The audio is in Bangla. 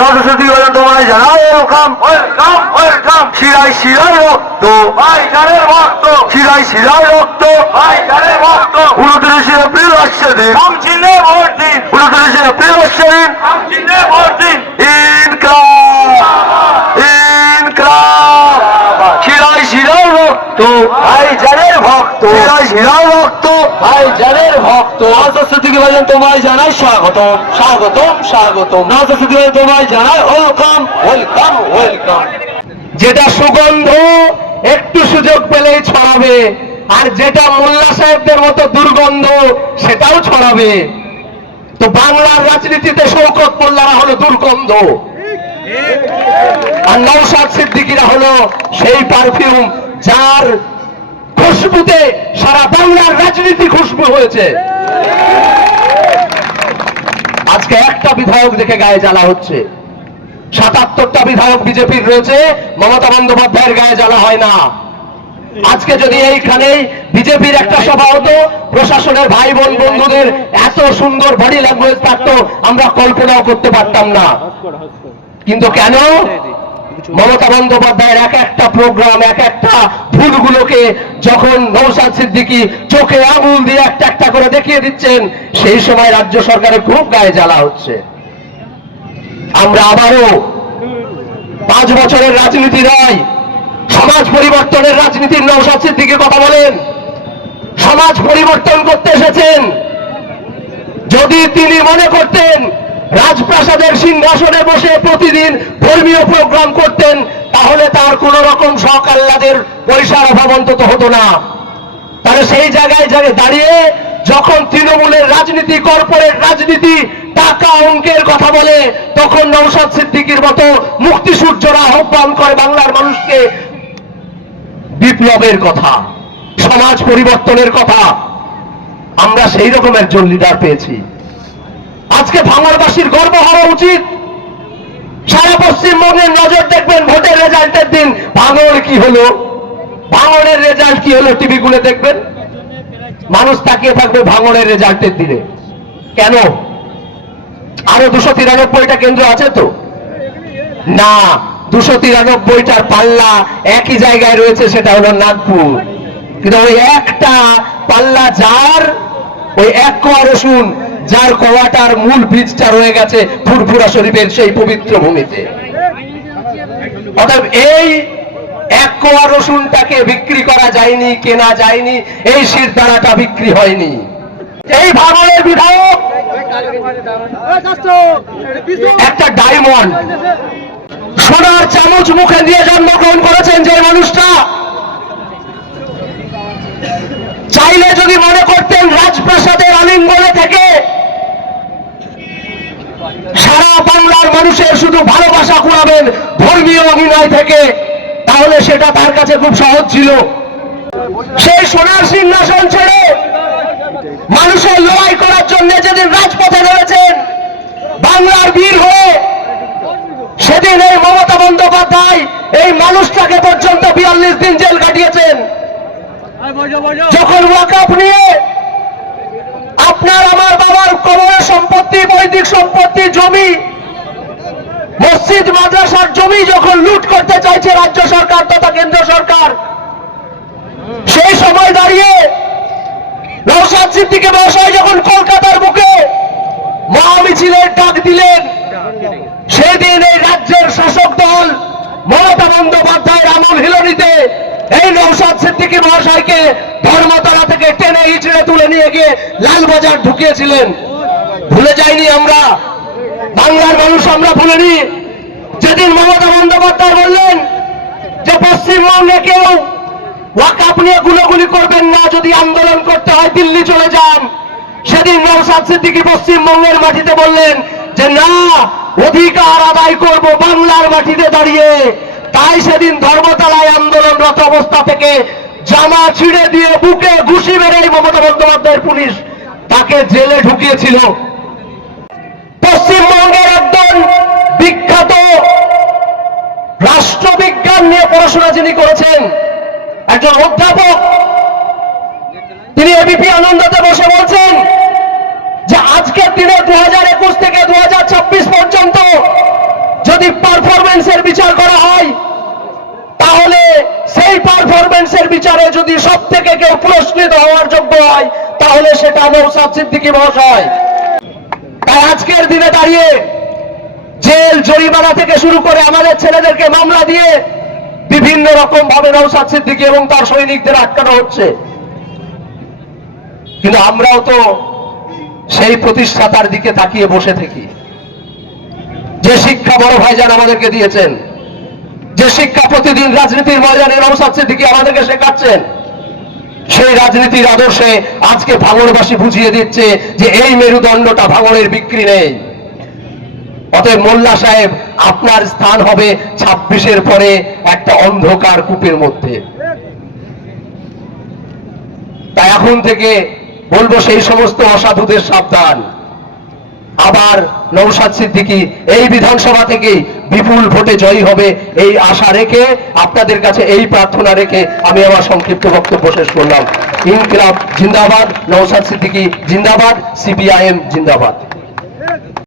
নরসতী বলেন তোমায় জানাই ওয়েলকাম ওয়েলকাম ওয়েলকাম। শিরায় শিরায় রক্ত ভাইজানের ভক্ত, শিরায় শিরায় রক্ত ভাইজানের ভক্ত। 29 এপ্রিল আসছে দিন, চিহ্নে ভোট দিন। 29 এপ্রিল আসছে দিন, চিহ্নে ভোট দিন। ইনকলাব ইনকলাব। শিরায় শিরায় রক্ত ভাইজানের ভক্ত, শিরায় শিরায় রক্ত ভাইজানের ভক্ত। নরসতী বলেন তোমায় জানাই স্বাগতম স্বাগতম স্বাগতম। নরসতী বলেন তোমায় জানাই ওয়েলকাম ওয়েলকাম ওয়েলকাম। যেটা সুগন্ধ একটু সুযোগ পেলেই ছড়াবে, আর যেটা মোল্লা সাহেবদের মতো দুর্গন্ধ সেটাও ছড়াবে। তো বাংলার রাজনীতিতে শওকত মোল্লারা হলো দুর্গন্ধ, আর নওশাদ সিদ্দিকীরা হলো সেই পারফিউম যার খুশবুতে সারা বাংলার রাজনীতি খুশবু হয়েছে। আজকে একটা বিধায়ক দেখে গায়ে জ্বালা হচ্ছে, ৭৭টা বিধায়ক বিজেপির রয়েছে, মমতা বন্দ্যোপাধ্যায়ের গায়ে জ্বালা হয় না। আজকে যদি এইখানেই বিজেপির একটা সভা হতো, প্রশাসনের ভাই বোন বন্ধুদের এত সুন্দর বডি ল্যাঙ্গুয়েজ থাকতো, আমরা কল্পনাও করতে পারতাম না। কিন্তু কেন মমতা বন্দ্যোপাধ্যায়ের এক একটা প্রোগ্রাম, এক একটা ভুলগুলোকে যখন নওশাদ সিদ্দিকী চোখে আঙুল দিয়ে একটা একটা করে দেখিয়ে দিচ্ছেন, সেই সময় রাজ্য সরকারের খুব গায়ে জ্বালা হচ্ছে। আমরা আবারও 5 বছরের রাজনীতি নয়, সমাজ পরিবর্তনের রাজনীতির নওশাদ সিদ্দিকীর কথা বলেন। সমাজ পরিবর্তন করতে এসেছেন। যদি তিনি মনে করতেন রাজপ্রাসাদের সিংহাসনে বসে প্রতিদিন ধর্মীয় প্রোগ্রাম করতেন, তাহলে তার কোন রকম শখ আহ্লাদের পয়সার অভাব অন্তত হতো না। তাহলে সেই জায়গায় দাঁড়িয়ে যখন তৃণমূলের রাজনীতি, কর্পোরেট রাজনীতি, টাকা অঙ্কের কথা বলে, তখন নওশাদ সিদ্দিকীর মতো মুক্তিসূর্যরা আহ্বান করে বাংলার মানুষকে বিপ্লবের কথা, সমাজ পরিবর্তনের কথা। আমরা সেই রকম একজন লিডার পেয়েছি। আজকে ভাঙড়বাসীর গর্ব হওয়া উচিত। সারা পশ্চিমবঙ্গের নজর দেখবেন ভোটের রেজাল্টের দিন, ভাঙড় কি হলো, ভাঙড়ের রেজাল্ট কি হলো, টিভি গুলো দেখবেন, মানুষ তাকিয়ে থাকবে ভাঙড়ের রেজাল্টের দিনে। কেন? আরো 293টা কেন্দ্র আছে তো না, 293টার পাল্লা একই জায়গায় রয়েছে, সেটা হলো নাগপুর। কিন্তু ওই একটা পাল্লা যার, ওই এক কোয়া রসুন যার কোয়াটার মূল বীজটা রয়ে গেছে ফুরফুরা শরীফের সেই পবিত্র ভূমিতে। অতএব এই এক কোয়া রসুনটাকে বিক্রি করা যায়নি, কেনা যায়নি, এই শিরদাঁড়াটা বিক্রি হয়নি। এই ভাঙড়ের বিধায়ক একটা ডায়মন্ড, সোনার চামচ মুখে দিয়ে জন্মগ্রহণ করেছেন যে মানুষটা, চাইলে যদি মনে করতেন রাজপ্রাসাদের আলিঙ্গনে থেকে সারা বাংলার মানুষের শুধু ভালোবাসা কুড়াবেন ধর্মীয় অভিনয় থেকে, তাহলে সেটা তার কাছে খুব সহজ ছিল। সেই সোনার সিংহাসন ছেড়ে মানুষের লড়াই করার জন্য যেদিন রাজপথে নেমেছেন বাংলার বীর হয়ে, সেদিন এই মমতা বন্দ্যোপাধ্যায় এই মানুষটাকে পর্যন্ত 42 দিন জেল কাটিয়েছেন। যখন ওয়াকফ নিয়ে আপনার আমার বাবার কবরের সম্পত্তি, বৈদিক সম্পত্তি, জমি, মসজিদ মাদ্রাসার জমি যখন লুট করতে চাইছে রাজ্য সরকার তথা কেন্দ্র সরকার, সেই সময় দাঁড়িয়ে নওশাদ সিদ্দিকী মহাশয় যখন কলকাতার বুকে মহামিছিলের ডাক দিলেন, সেদিন এই রাজ্যের শাসক দল মমতা বন্দ্যোপাধ্যায়ের আমল হিলনিতে এই নওশাদ সিদ্দিকী মহাশয়কে ধর্মতলা থেকে টেনে হিচড়ে তুলে নিয়ে গিয়ে লালবাজার ঢুকিয়েছিলেন। ভুলে যাইনি আমরা, বাংলার মানুষ আমরা ভুলিনি। যেদিন মমতা বন্দ্যোপাধ্যায় বললেন যে পশ্চিমবঙ্গে কেউ ওয়াকফ নিয়ে গুলোগুলি করবেন না, যদি আন্দোলন করতে হয় দিল্লি চলে যান, সেদিন নওশাদ সিদ্দিকী পশ্চিমবঙ্গের মাটিতে বললেন যে না, অধিকার আদায় করব বাংলার মাটিতে দাঁড়িয়ে। তাই সেদিন ধর্মতলায় আন্দোলনরত অবস্থা থেকে জামা ছিঁড়ে দিয়ে বুকে ঘুষি মেরে মমতা বন্দ্যোপাধ্যায়ের পুলিশ তাকে জেলে ঢুকিয়েছিল। পশ্চিমবঙ্গের একজন বিখ্যাত রাষ্ট্রবিজ্ঞান নিয়ে পড়াশোনা যিনি করেছেন, একজন অধ্যাপক, তিনি এবিপি আনন্দতে বসে বলছেন যে আজকের দিনে 2021 থেকে 2026 পর্যন্ত পারফরমেন্সের বিচার করা হয়, তাহলে সেই পারফরমেন্সের বিচারে যদি সব থেকে কেউ পুরস্কৃত হওয়ার যোগ্য হয়, তাহলে সেটা নওশাদ সিদ্দিকী মহাশয়। তাই আজকের দিনে দাঁড়িয়ে জেল জরিমানা থেকে শুরু করে আমাদের ছেলেদেরকে মামলা দিয়ে বিভিন্ন রকম ভাবে নওশাদ সিদ্দিকী এবং তার সৈনিকদের আটকানো হচ্ছে। কিন্তু আমরাও তো সেই প্রতিষ্ঠাতার দিকে তাকিয়ে বসে থাকি, যে শিক্ষা বড় ভাইজান আমাদেরকে দিয়েছেন, যে শিক্ষা প্রতিদিন রাজনীতির ময়দানে নওশাদ সিদ্দিকী আমাদেরকে শেখাচ্ছেন। সেই রাজনীতির আদর্শে আজকে ভাঙড়বাসী বুঝিয়ে দিচ্ছে যে এই মেরুদণ্ডটা ভাঙড়ের বিক্রি নেই। অতএব মোল্লা সাহেব, আপনার স্থান হবে 26-এর পরে একটা অন্ধকার কূপের মধ্যে। তাই এখন থেকে বলবো সেই সমস্ত অসাধুদের সাবধান। আবার নওশাদ সিদ্দিকী এই বিধানসভা থেকে বিপুল ভোটে জয়ী হবে এই আশা রেখে, আপনাদের কাছে এই প্রার্থনা রেখে আমি আমার সংক্ষিপ্ত বক্তব্য শেষ করলাম। ইনকিলাব জিন্দাবাদ, নওশাদ সিদ্দিকী জিন্দাবাদ, সিপিআইএম জিন্দাবাদ।